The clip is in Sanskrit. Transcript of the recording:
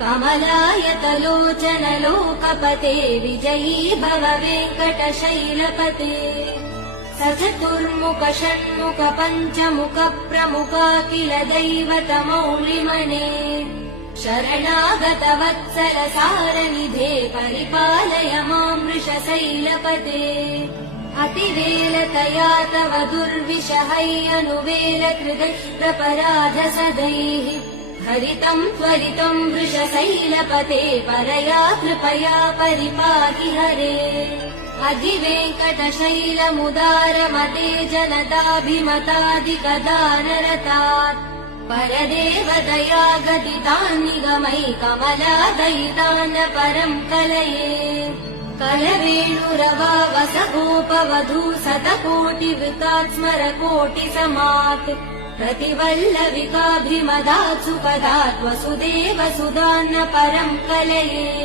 कमलायतलोचन लोकपते विजयी भव वेङ्कटशैलपते स चतुर्मुख षण्मुख पञ्चमुख प्रमुखाखिल दैवतमौलिमने शरणागत वत्सल सारनिधे परिपालय मां वृषशैलपते अतिवेलतया तव दुर्विषहैरनुवेल कृतप्रपराध सदैः हरितं त्वरितं वृषशैलपते परया कृपया परिपाहि हरे अधिवेङ्कटशैलमुदारमते जनताभिमताधिकदानरतात् परदेवदया गदितान् निगमै कमलादयितान् परं कलये कलवेणुरवा वसगोपवधू शतकोटिवृतात् स्मरकोटिसमात् प्रतिवल्लविकाभिमदात् सुपदात् वसुदेव सुधान्न परं कलये